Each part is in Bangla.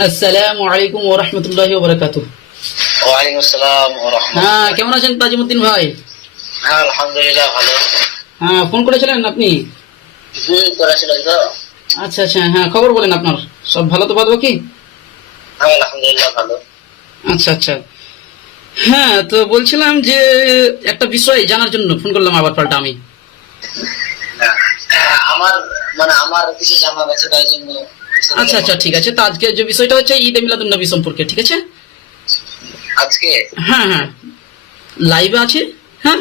আসসালামু আলাইকুম ওয়া রাহমাতুল্লাহি ওয়া বারাকাতুহু। ওয়ালাইকুম আসসালাম ওয়া রাহমাতুল্লাহ। হ্যাঁ, কেমন আছেন তাজিমউদ্দিন ভাই? হ্যাঁ, আলহামদুলিল্লাহ ভালো। হ্যাঁ, ফোন করেছিলেন আপনি? করেছিলেন তো? আচ্ছা আচ্ছা, হ্যাঁ, খবর বলেন আপনার। সব ভালো তো, বাদ বাকি? হ্যাঁ, আলহামদুলিল্লাহ ভালো। আচ্ছা আচ্ছা, হ্যাঁ, তো বলছিলাম যে একটা বিষয় জানার জন্য ফোন করলাম আবার পাল্টা আমি। আমার আমার কিছু জানা আছে তাই জন্য। আচ্ছা আচ্ছা, ঠিক আছে। তো আজকে যে বিষয়টা হচ্ছে ঈদে মিলাদুন নবী সম্পর্কে, ঠিক আছে? আজকে হ্যাঁ হ্যাঁ, লাইভে আছে। হ্যাঁ,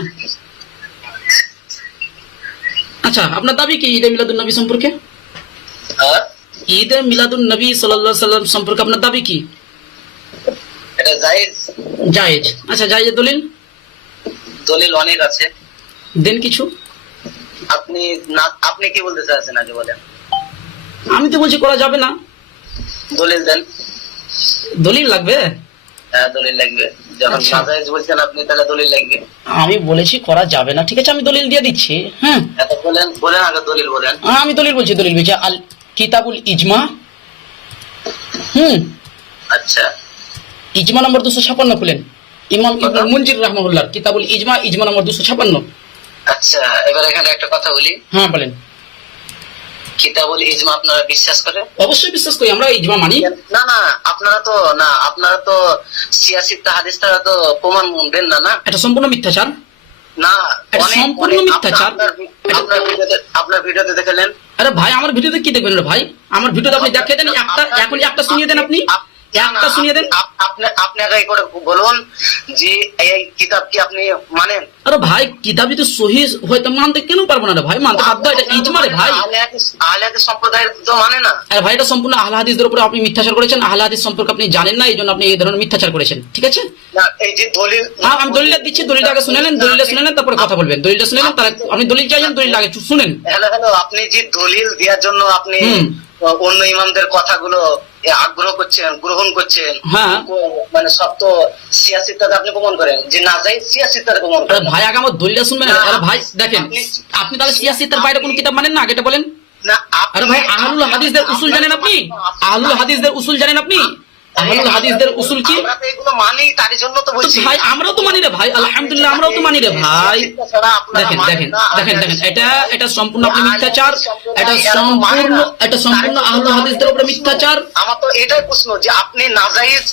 আচ্ছা, আপনার দাবি কি ঈদে মিলাদুন নবী সম্পর্কে? ঈদে মিলাদুন নবী সাল্লাল্লাহু আলাইহি সাল্লাম সম্পর্কে আপনার দাবি কি? এটা জায়েজ? জায়েজ। আচ্ছা, জায়েজের দলিল? দলিল অনেক আছে। দেন কিছু। আপনি না, আপনি কি বলতে চাচ্ছেন আগে বলেন। আমি তো বলছি করা যাবে না। দলিল দেন। দলিল লাগবে? হ্যাঁ, দলিল লাগবে। যখন আচ্ছা। নাজায়েজ বলছেন আপনি, তাহলে দলিল লাগবে। আমি বলেছি করা যাবে না, ঠিক আছে, আমি দলিল দিয়ে দিচ্ছি। হ্যাঁ, এত বলেন বলেন, আগে দলিল বলেন। আমি দলিল বলছি আল কিতাবুল ইজমা। আচ্ছা ইজমা নম্বর 256 খুলেন। ইমাম ইবনুল মুনজির রাহমাহুল্লাহ কিতাবুল ইজমা, ইজমা নম্বর 256। আচ্ছা, এবার এখানে একটা কথা বলি। হ্যাঁ, বলেন। কিতাবুল ইজমা আপনারা বিশ্বাস করেন? অবশ্যই বিশ্বাস করি, আমরা ইজমা মানি। না না, আপনারা তো সিয়াসিত্তা হাদিস দ্বারা তো প্রমাণ দেন না। না, এটা সম্পূর্ণ মিথ্যাচার। না, এটা অনেক সম্পূর্ণ মিথ্যাচার। আপনার ভিডিওতে দেখালেন। আরে ভাই, আমার ভিডিওতে কি দেখবেন রে ভাই? আমার ভিডিওতে আপনি দেখে দেন একটা, এখন একটা শুনিয়ে দেন আপনি। একটা শুনিয়ে দেন। আপনি আগে করে বলুন যে এই কিতাব কি আপনি মানেন? আরে ভাই, কিতাবই তো সহিহ হয়তো মানতে কেন পারবো না রে ভাই? মানতে বাধ্য, এটা ইজমা রে ভাই। আহলে হাদিস সম্প্রদায়ের তো মানে না। আরে ভাই, এটা সম্পূর্ণ আহলে হাদিসদের উপরে আপনি মিথ্যাচার করেছেন। আহলে হাদিস সম্পর্কে আপনি জানেন না, এই জন্য আপনি এই ধরনের মিথ্যাচার করেছেন, ঠিক আছে? না, এই যে দলিল, আমি দলিলটা দিচ্ছি, দলিলটা আগে শুনে নেন, দলিলটা শুনে নেন, তারপরে কথা বলবেন। দলিলটা শুনে নেন, তার আপনি দলিল চাইছেন, দলিল আগে শুনেন। হ্যালো, আপনি যে দলিল দেওয়ার জন্য আপনি অন্য ইমামদের কথাগুলো আগ্রহ করছেন, গ্রহণ করছেন। হ্যাঁ, মানে সব তো সিয়াসিত্তাতে আপনি প্রমাণ করেন যে না যাই সিয়াসিত্তাতে প্রমাণ আরে করেন। ভাই, আগে আমার দলিলটা শুনবেন। আরে ভাই দেখেন, আপনি তাহলে সিয়াসিতের বাইরে কোন কিতাব মানেন না, আগে এটা বলেন। না, আরে ভাই, আহলুল হাদিসদের উসুল জানেন আপনি? আহলুল হাদিসদের উসুল জানেন আপনি? আহলুল হাদিসদের উসুল কি? আমরা তো এগুলো মানি, তার জন্য তো তো বলছি। ভাই, আমরাও তো মানি রে ভাই, আলহামদুলিল্লাহ, আমরাও তো মানি রে ভাই। দেখেন দেখেন দেখেন দেখেন, এটা সম্পূর্ণ আপনি মিথ্যাচার। এটা সম্পূর্ণ আহলুল হাদিসদের উপরে মিথ্যাচার। আমার তো এটাই প্রশ্ন যে আপনি নাজায়েজ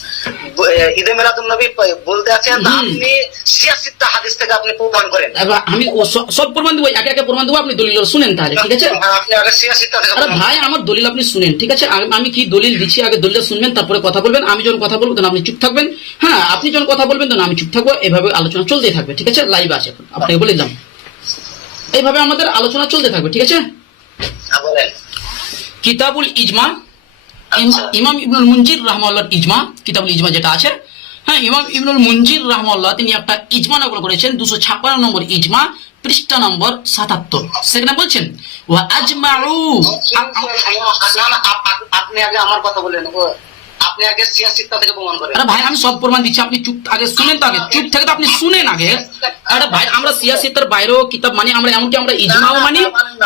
ঈদে মিলাদুন নবী বলতে আছেন, আপনি সিয়াসিত্তা হাদিস থেকে আপনি প্রমাণ করেন। এবার আমি সব প্রমাণ দেবো, একে একে প্রমাণ দেবো, আপনি দলিল শুনেন তাহলে, ঠিক আছে? আপনি আগে সিয়াসিত্তা থেকে আরে ভাই, আমার দলিল আপনি শুনেন, ঠিক আছে? আমি কি দলিল দিচ্ছি, আগে দলিল শুনবেন, তারপরে কথা বলবেন। আমি যখন কথা বলবো তখন আপনি চুপ থাকবেন। হ্যাঁ, আপনি যখন কথা বলবেন তখন আমি চুপ থাকবো। এভাবে আলোচনা চলতেই থাকবে, ঠিক আছে? লাইভ আছে এখন, আপনাকে বলে দিলাম। এইভাবে আমাদের আলোচনা চলতে থাকবে, ঠিক আছে? বলেন। কিতাবুল ইজমা, আচ্ছা। ইমাম ইবনুল মুনজির রাহমাহুল্লাহর ইজমা, কিতাবুল ইজমা যেটা আছে। হ্যাঁ, ইমাম ইবনুল মুনজির রাহমাহুল্লাহ তিনি একটা ইজমা নকল করেছেন, 256 নম্বর ইজমা, পৃষ্ঠা নম্বর 77। সেখানে বলছেন ওয়া আজমাউ। আপনি আগে আমার কথা বলেন, আপনি আগে সিয়াসিত্তা থেকে প্রমাণ করেন। আরে ভাই, আমি সব প্রমাণ দিচ্ছি, আপনি চুপ আগে শুনেন তো, আগে চুপ থেকে তো আপনি শুনেন আগে। আরে ভাই, আমরা সিয়াসিত্তার বাইরেও কিতাব মানি, আমরা এমনকি আমরা ইজমাও মানি।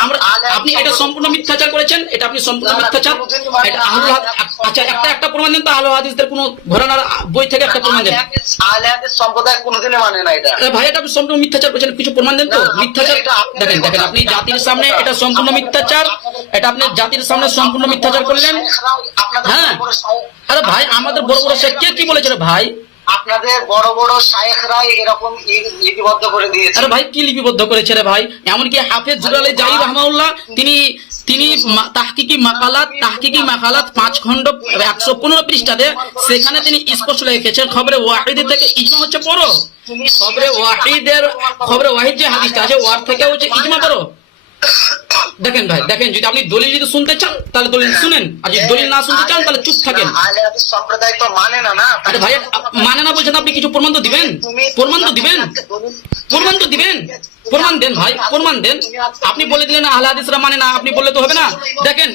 আমরা আপনি এটা সম্পূর্ণ মিথ্যাচার করেছেন, এটা আপনি সম্পূর্ণ মিথ্যাচার। এটা আহলুল আচ্ছা, একটা প্রমাণ দেন তো, আহলুল হাদিসদের কোনো ঘরানার বই থেকে একটা প্রমাণ দেন। আহলে হাদিস সম্প্রদায় কোনোদিনই মানে না এটা। আরে ভাই, এটা আপনি সম্পূর্ণ মিথ্যাচার করেছেন, কিছু প্রমাণ দেন তো। মিথ্যাচার দেখেন দেখেন, আপনি জাতির সামনে এটা সম্পূর্ণ মিথ্যাচার। এটা আপনি জাতির সামনে সম্পূর্ণ মিথ্যাচার করলেন। হ্যাঁ, আরে ভাই, আমাদের বড় বড় শেখ কে কি বলেছে রে ভাই? আপনাদের বড় বড় শায়েখরাই এরকম লিপিবদ্ধ করে দিয়েছে। আরে ভাই, কি লিপিবদ্ধ করেছে রে ভাই? এমনকি হাফেজ জুরালে জাহি রাহমাহুল্লাহ তিনি তিনি তাহকিকি মাকালাত 5 খণ্ড 115 পৃষ্ঠাতে, সেখানে তিনি স্পষ্ট লিখেছেন খবরে ওয়াহিদ থেকে ইজমা হচ্ছে বড়। খবরে ওয়াহিদ যে হাদিসটা আছে, ওয়ার থেকে হচ্ছে ইজমা বড়। দেখেন ভাই, দেখেন, যদি আপনি দলিল যদি শুনতে চান তাহলে দলিল শুনেন, আর যদি দলিল না শুনতে চান তাহলে চুপ থাকেন। আহলে হাদিস সম্প্রদায় তো মানে না। না, আরে ভাই, মানে না বলছেন, আপনি কিছু প্রমাণ তো দিবেন। প্রমাণ তো দিবেন। প্রমাণ দেন ভাই, প্রমাণ দেন। আপনি বলে দিলেন আহলে হাদিসরা মানে না, আপনি বললে তো হবে না। দেখেন,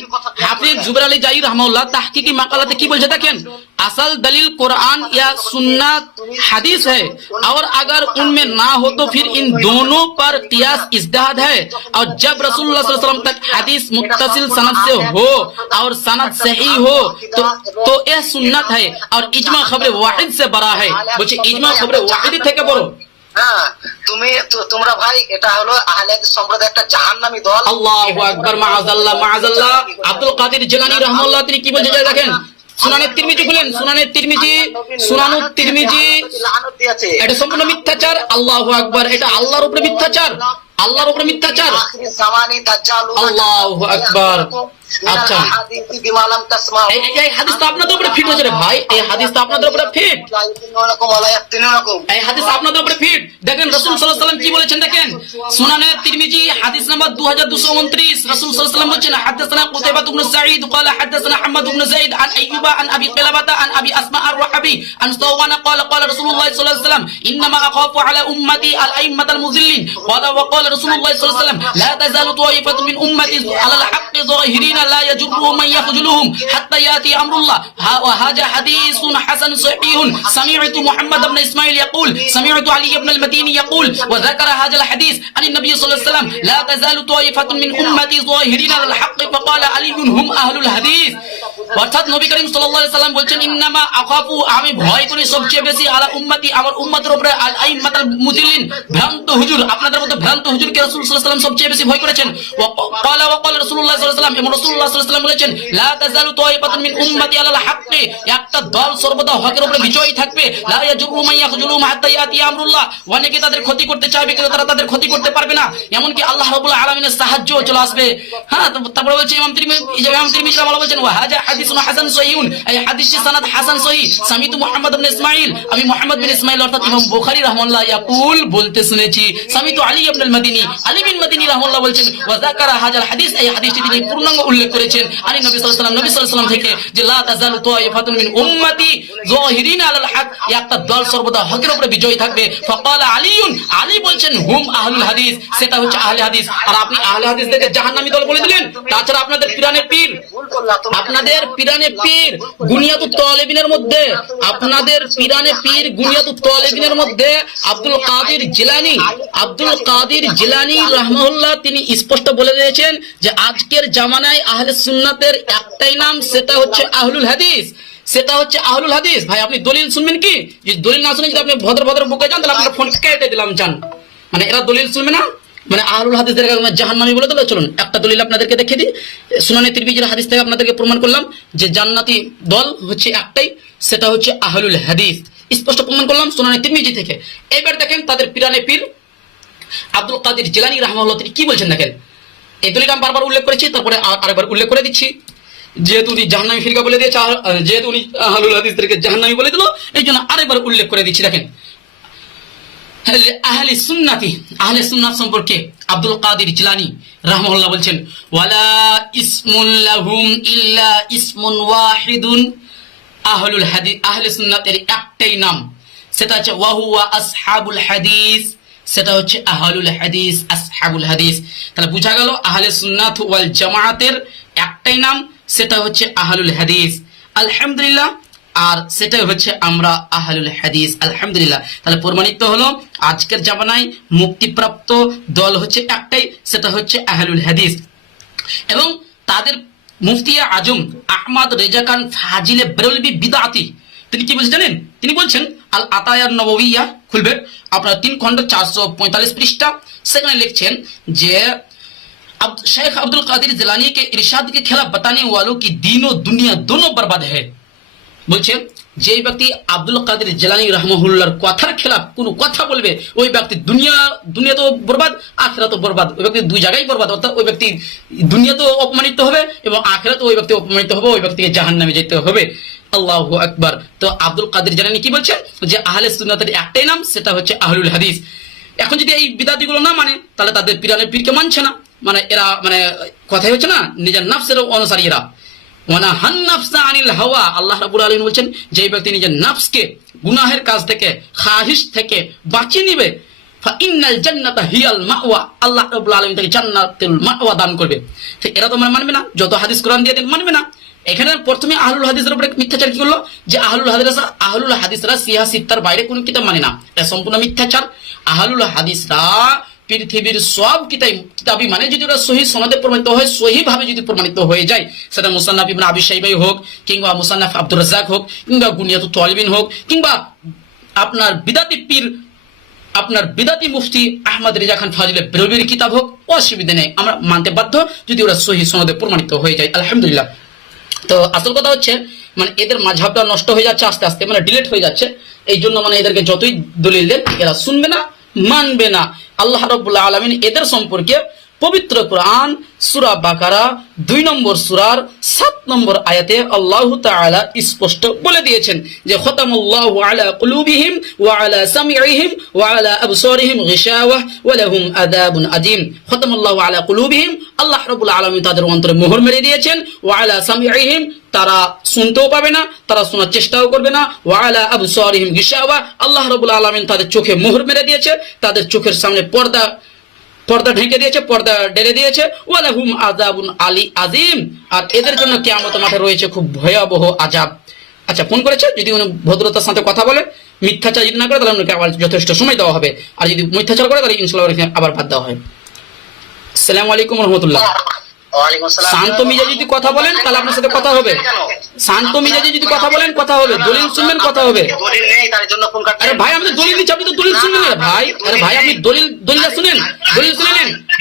হাফিজ জুবের আলী জাহি রাহমাহুল্লাহ তাহকিকি মাকালাতে কি বলছে দেখেন, असल दलील कुरान या सुन्नत हदीस है, और अगर उनमें ना हो तो फिर इन दोनों पर कियास इज्तिहाद है। और जब रसूलुल्लाह सल्लल्लाहु अलैहि वसल्लम तक हदीस मुत्तसिल सनद से हो और सनद सही हो तो यह सुन्नत है, और इजमा खबर वाहिद से बड़ा है। বলছে ইজমা খবরে ওয়াহিদ থেকে বড়। হ্যাঁ, তোমরা ভাই এটা হলো আহলে হাদিস সম্প্রদায় একটা জাহান্নামী দল। আল্লাহু আকবার, মাআযাল্লাহ মাআযাল্লাহ। আব্দুল কাদের জিলানী রাহমাহুল্লাহ তিনি কি বলছে দেখেন, সুনানে তিরমিজি খুলেন, সুনানুত তিরমিজি লানত দিয়েছে, এটা সম্পূর্ণ মিথ্যাচার। আল্লাহু আকবার, এটা আল্লাহর উপরে মিথ্যাচার, আল্লাহর উপরে মিথ্যাচার। আখির জামানে দাজ্জালুন, আল্লাহু আকবার। আচ্ছা, এই হাদিস তো আপনাদের উপরে ফিট হয়েছে রে ভাই, এই হাদিস তো আপনাদের উপরে ফিট, এই হাদিস আপনাদের উপরে ফিট। দেখেন রাসূল সাল্লাল্লাহু আলাইহি ওয়াসাল্লাম কি বলেছেন দেখেন, সুনানে তিরমিজি হাদিস নাম্বার 2229, রাসূল সাল্লাল্লাহু আলাইহি ওয়াসাল্লাম বলেছেন হাদাসানা কুতাইবা ইবনে সাঈদ قال حدثنا محمد بن زيد عن ايوب عن ابي قلابه عن ابي اسماء الرحبي عن ثوبان قال قال رسول الله صلى الله عليه وسلم انما اخاف على امتي الائمه المضلين قال وقال رسول الله صلى الله عليه وسلم لا تزال طائفه من امتي على الحق ظاهرين لا يجرهم من يخذلهم حتى ياتي امر الله وهذا حديث حسن صحيح سمعت محمد بن اسماعيل يقول سمعت علي بن المديني يقول وذكر هذا الحديث عن النبي صلى الله عليه وسلم لا تزال طائفه من امتي ظاهرين على الحق فقال علي هم اهل الحديث। অর্থাৎ নবী করিম সাল্লাল্লাহু আলাইহি সাল্লাম বলছেন ইন্নামা আখাফু, আমি ভয় করি সবচেয়ে বেশি আলা উম্মতি, আমার উম্মতের উপরে আল আইম্মাতুল মুদিল্লিন, ভ্রান্ত হুজুর, আপনাদের মধ্যে ভ্রান্ত হুজুরকে রাসূল সাল্লাল্লাহু আলাইহি সাল্লাম সবচেয়ে বেশি ভয় করেছেন। ওয়াকাল রাসূলুল্লাহ সাল্লাল্লাহু আলাইহি সাল্লাম, এবং রাসূলুল্লাহ সাল্লাল্লাহু আলাইহি সাল্লাম বলেছেন লা তাজালু তাইফাতুন মিন উম্মতি আলাল হাক্কি, একটা দল সর্বদা হকের উপরে বিজয়ী থাকবে। লা ইয়াজুরু মান ইয়াখজুলুহুম হাত্তা ইয়াতি আমরুল্লাহ, অনেকে তাদের ক্ষতি করতে চাইবে কিন্তু তারা তাদের ক্ষতি করতে পারবে না, এমনকি আল্লাহ রাব্বুল আলামিনের সাহায্য চলে আসবে। হ্যাঁ, তারপরে বলছে ইমাম তিরমিজি রাহমাহুল্লাহ বলেছেন ওয়া হাযা হাদিসুন হাসান সহিহুন, এই হাদিসটি সনদ হাসান সহিহ। সামিতু মুহাম্মদ ইবনে ইসমাঈল, আমি মুহাম্মদ বিন ইসমাঈল অর্থাৎ ইমাম বুখারী রাহমাহুল্লাহ ইয়াকুল বলতে শুনেছি। সামিতু আলী ইবনে আল মাদিনী, আলী বিন মাদিনী রাহমাহুল্লাহ বলছেন ওয়া যাকারা হাযাল হাদিস, এই হাদিসটি তিনি পূর্ণাঙ্গ উল্লেখ করেছেন আলী নবী সাল্লাল্লাহু আলাইহি ওয়াসাল্লাম, নবী সাল্লাল্লাহু আলাইহি ওয়াসাল্লাম থেকে যে লা তাজালু তাইফাতুন মিন উম্মতি যাহিরিনা আলাল হক, একটা দল সর্বদা হকের উপরে বিজয়ী থাকবে। ফাকালা আলীউন, আলী বলছেন হুম আহলুল হাদিস, সেটা হচ্ছে আহলে হাদিস। আর আপনি আহলে হাদিস থেকে জাহান্নামী দল বলে দিলেন। তাছাড়া আপনাদের পিরানের পীর, আপনাদের পিরানে পীর গুনিয়াতুত তালেবিনের মধ্যে, আপনাদের পিরানে পীর গুনিয়াতুত তালেবিনের মধ্যে আব্দুল কাদের জিলানী রাহমাহুল্লাহ তিনি স্পষ্ট বলে দিয়েছেন যে আজকের জামানায় আহলে সুন্নাতের একটাই নাম, সেটা হচ্ছে আহলুল হাদিস, সেটা হচ্ছে আহলুল হাদিস। ভাই আপনি দলিল শুনবেন কি? যদি দলিল না শুনে যদি আপনি ভদ্র বুকে যান তাহলে আপনার ফোন কেটে দিলাম যান। মানে এরা দলিল শুনবে না, মানে আহলুল হাদিসদের জাহান্নামী বলে দিল। চলুন একটা দলিল আপনাদেরকে দেখিয়ে দিই। সুনানে তিরমিজির হাদিস থেকে আপনাদেরকে প্রমাণ করলাম যে জান্নাতি দল হচ্ছে একটাই, সেটা হচ্ছে আহলুল হাদিস, স্পষ্ট প্রমাণ করলাম সুনানে তিরমিজি থেকে। এবার দেখেন তাদের পিরানে পীর আব্দুল কাদের জিলানী রাহমাহুল্লাহ তিনি কি বলছেন দেখেন। এই দলিল আমি বারবার উল্লেখ করেছি, তারপরে আরেকবার উল্লেখ করে দিচ্ছি। যেহেতু উনি জাহান্নামী ফিরকা বলে দিয়েছে, যেহেতু উনি আহলুল হাদিসদেরকে জাহান্নামী বলে দিল, এই জন্য আরেকবার উল্লেখ করে দিচ্ছি। দেখেন আহলে সুন্নাত সম্পর্কে আব্দুল কাদের জিলানী রাহমাহুল্লাহ বলছেন ওয়ালা ইসমুন লাহুম ইল্লা ইসমুন ওয়াহিদুন, আহলুল হাদিস আহলে সুন্নাতের একটাই নাম, সেটা হচ্ছে ওয়া হুয়া আসহাবুল হাদিস, সেটা হচ্ছে আহলুল হাদিস, আসহাবুল হাদিস। তাহলে বোঝা গেল আহলে সুন্নাত ওয়াল জামাআতের একটাই নাম, সেটা হচ্ছে আহলুল হাদিস। আলহামদুলিল্লাহ, আর সেটাই হচ্ছে আমরা আহলুল হাদিস। আলহামদুলিল্লাহ, তাহলে প্রমাণিত হলো আজকের জামানায় মুক্তিপ্রাপ্ত দল হচ্ছে একটাই, সেটা হচ্ছে আহলুল হাদিস। এবং তাদের মুফতি আজম আহমদ রেজা খান ফাজিলে বেরলভি বিদআতি তিনি কি বলছেন জানেন? তিনি বলছেন আল আতায়ান নবওয়িয়া খুলবে আপনার 3 খন্ড 445 পৃষ্ঠা, সেখানে লিখছেন যে शेख अब्दुल कादिर जिलानी के इरशाद के खिलाफ बताने वालों की दीन और दुनिया दोनों बर्बाद है। বলছে যে ব্যক্তি আব্দুল কাদের জিলানী রাহমাহুল্লাহর কথার খেলাফ কোনো কথা বলবে, ওই ব্যক্তি দুনিয়া তো বরবাদ, আখিরাত তো বরবাদ, ওই ব্যক্তি দুই জায়গায় বরবাদ। অর্থাৎ ওই ব্যক্তি দুনিয়া তো অপমানিত হবে এবং আখিরাত ওই ব্যক্তি অপমানিত হবে, ওই ব্যক্তিকে জাহান্নামে যেতে হবে। আল্লাহু আকবার। তো আব্দুল কাদের জিলানী কি বলছে যে আহলে সুন্নাতের একটাই নাম, সেটা হচ্ছে আহলুল হাদিস। এখন যদি এই বিদাতিগুলো না মানে তাহলে তাদের পিরানের পীরকে মানছে না, মানে এরা মানে কথাই হচ্ছে না নিজের নাফসের অনুসারী এরা। ওয়ানা হান্নাফসা আনিল হাওয়া, আল্লাহ রাব্বুল আলামিন বলেন যে ব্যক্তি নিজের নফসকে গুনাহের কাজ থেকে খাহিশ থেকে বাঁচিয়ে নেবে ফা ইন্নাল জান্নাতা হিয়াল মাওয়া, আল্লাহ রাব্বুল আলামিন তাকে জান্নাতুল মাওয়া দান করবে। তো এরা তো মানবে না, যত হাদিস কোরআন দিয়ে দেন মানবে না। এখানে প্রথমে আহলুল হাদিসের উপরে মিথ্যাচার কি করলো, যে আহলুল হাদিসরা সিহা সিত্তার বাইরে কোনো কিতাব মানে না, এটা সম্পূর্ণ মিথ্যাচার। আহলুল হাদিসরা পৃথিবীর সব কিতাবই মানে, যদি ওরা সহি সনদে প্রমাণিত হয়, সহি ভাবে যদি প্রমাণিত হয়ে যায়, সেটা মুসান্নাফ ইবনে আবি শাইবাই হোক, কিংবা মুসান্নাফ আব্দুর রাজ্জাক হোক, কিংবা গুনিয়াতুত তালিবিন হোক, কিংবা আপনার বিদাতি পীর, আপনার বিদাতি মুফতি আহমদ রেজা খান ফাজিলের বেরলভির কিতাব হোক, অসুবিধা নেই, আমরা মানতে বাধ্য যদি ওরা সহি সনদে প্রমাণিত হয়ে যায়, আলহামদুলিল্লাহ। তো আসল কথা হচ্ছে মানে এদের মাযহাবটা নষ্ট হয়ে যাচ্ছে আস্তে আস্তে, মানে ডিলেট হয়ে যাচ্ছে। এই জন্য মানে এদেরকে যতই দলিল দেন এরা শুনবে না, মানবে না। আল্লাহ রাব্বুল আলামিন এদের সম্পর্কে পবিত্র কোরআন সূরা বাকারা 2 নম্বর সূরার 7 নম্বর আয়াতে আল্লাহ তাআলা স্পষ্ট বলে দিয়েছেন যে খতামাল্লাহু আলা কুলুবিহিম ওয়া আলা সামিইহিম ওয়া আলা আবসারিহিম গিশাওয়াহ ওয়া লাহুম আযাবুন আযীম। খতামাল্লাহু আলা কুলুবিহিম, আল্লাহ রাব্বুল আলামিন তাদের অন্তরে মোহর মেরে দিয়েছেন। ওয়া আলা সামিইহিম, তারা শুনতেও পাবে না, তারা শোনার চেষ্টাও করবে না। ওয়া আলা আবসারিহিম গিশাওয়াহ, আল্লাহ রাব্বুল আলামিন তাদের চোখে মোহর মেরে দিয়েছে, তাদের চোখের সামনে পর্দা ঢেকে দিয়েছে, পর্দা ডেলে দিয়েছে। ওয়ালাহুম আযাবুন আযীম, আর এদের জন্য কিয়ামতের মাঠে রয়েছে খুব ভয়াবহ আযাব। আচ্ছা, ফোন করেছে, যদি উনি ভদ্রতার সাথে কথা বলে, মিথ্যাচার যদি না করে তাহলে ওনাকে আবার যথেষ্ট সময় দেওয়া হবে, আর যদি মিথ্যাচার করে তাহলে ইনশাআল্লাহ আবার বাদ দেওয়া হয়। আসসালামু আলাইকুম ওয়া রাহমাতুল্লাহ। শান্ত মিজাজে যদি কথা বলেন তাহলে আপনার সাথে কথা হবে, শান্ত মিজাজে যদি কথা বলেন কথা হবে, দলিল শুনবেন কথা হবে। আরে ভাই, আমি তো দলিল দিচ্ছি, আপনি তো দলিল শুনবেন না ভাই। আরে ভাই, আপনি দলিলটা শুনেন,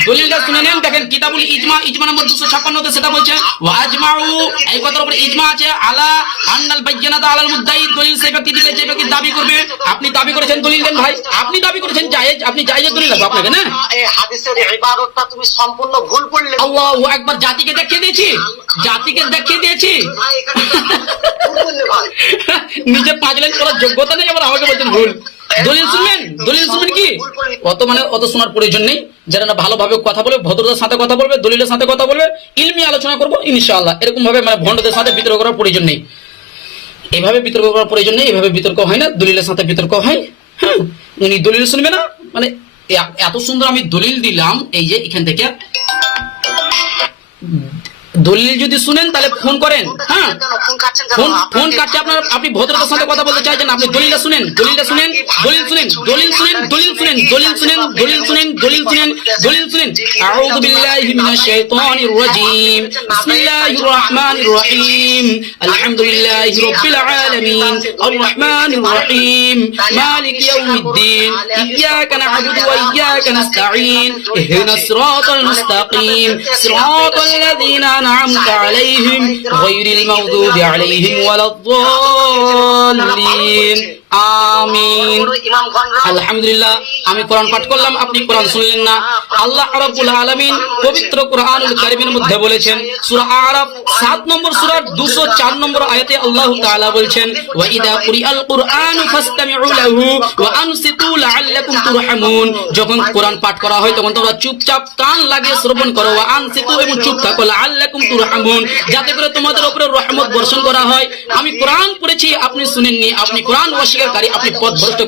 দলিলটা শুনে নেন। দেখেন কিতাবুল ইজমা নম্বর 256 সেটা বলছে ওয়াজমাউ, এই কথার উপরে ইজমা আছে, আলা আন্নাল বাইয়িনাতা আলাল মুদ্দাই, দলিল সেই ব্যক্তি দিলে যে ব্যক্তি দাবি করবে। আপনি দাবি করেছেন দলিল দেন ভাই, আপনি দাবি করেছেন জায়েজ, আপনি জায়েজের দলিল লাগবে আপনাকে না। এই হাদিসের ইবারতটা তুমি সম্পূর্ণ ভুল পড়লে। আল্লাহু আকবার, জাতিকে দেখিয়ে দিয়েছি, নিজে 5 লাইন করার যোগ্যতা নেই, আবার আমাকে বলছেন ভুল। দলিল শুনবেন কি অত শোনার প্রয়োজন নেই। যারা না ভালোভাবে কথা বলবে, ভদ্রতার সাথে কথা বলবে, দলিলের সাথে কথা বলবে, ইলমি আলোচনা করবো ইনশাআল্লাহ। এরকম ভাবে মানে ভণ্ডদের সাথে বিতর্ক করার প্রয়োজন নেই, এভাবে বিতর্ক করার প্রয়োজন নেই। এভাবে বিতর্ক হয় না, দলিলের সাথে বিতর্ক হয়। হ্যাঁ, উনি দলিল শুনবে না, মানে এত সুন্দর আমি দলিল দিলাম, এই যে এখান থেকে দলিল যদি শুনেন তাহলে ফোন করেন। হ্যাঁ, ফোন কাটছে আপনার, আপনি ভদ্রতার সাথে কথা বলতে চাইছেন, আপনি দলিলটা শুনেন, দলিল শুনেন। আউযু বিল্লাহি মিনাশ শাইতানির রাজীম। বিসমিল্লাহির রহমানির রহিম। আলহামদুলিল্লাহি রাব্বিল আলামিন, আর রহমানির রহিম, মালিক ইয়াউমিদ্দিন, ইয়্যাকা না'বুদু ওয়া ইয়্যাকা নাস্তাঈন, ইহদিনাস সিরাতাল মুস্তাকিম, সিরাতাল লাযীনা أنعمت عليهم غير المغضوب عليهم ولا الضالين আমিন। আলহামদুলিল্লাহ, আমি কোরআন পাঠ করলাম, আপনি কোরআন শুনলেন না। আল্লাহ রাব্বুল আলামিন পবিত্র কোরআনুল কারীমের মধ্যে বলেছেন, সূরা আরাফ 7 নম্বর সূরার 204 নম্বর আয়াতে আল্লাহ তাআলা বলছেন, ওয়া ইযা কুরিআল কুরআনু ফাসতামিউ লাহু ওয়া আনসিতু লাআল্লাকুম তুরহামুন। যখন কোরআন পাঠ করা হয় তখন তোমরা চুপচাপ কান লাগিয়ে শ্রবণ করো, ওয়া আনসিতু, এবং চুপ থাকো, লাআল্লাকুম তুরহামুন, যাতে করে তোমাদের উপরে রহমত বর্ষণ করা হয়। আমি কোরআন পড়েছি, আপনি শুনেননি, আপনি কোরআন অস্বীকারী, আপনি পথভ্রষ্ট।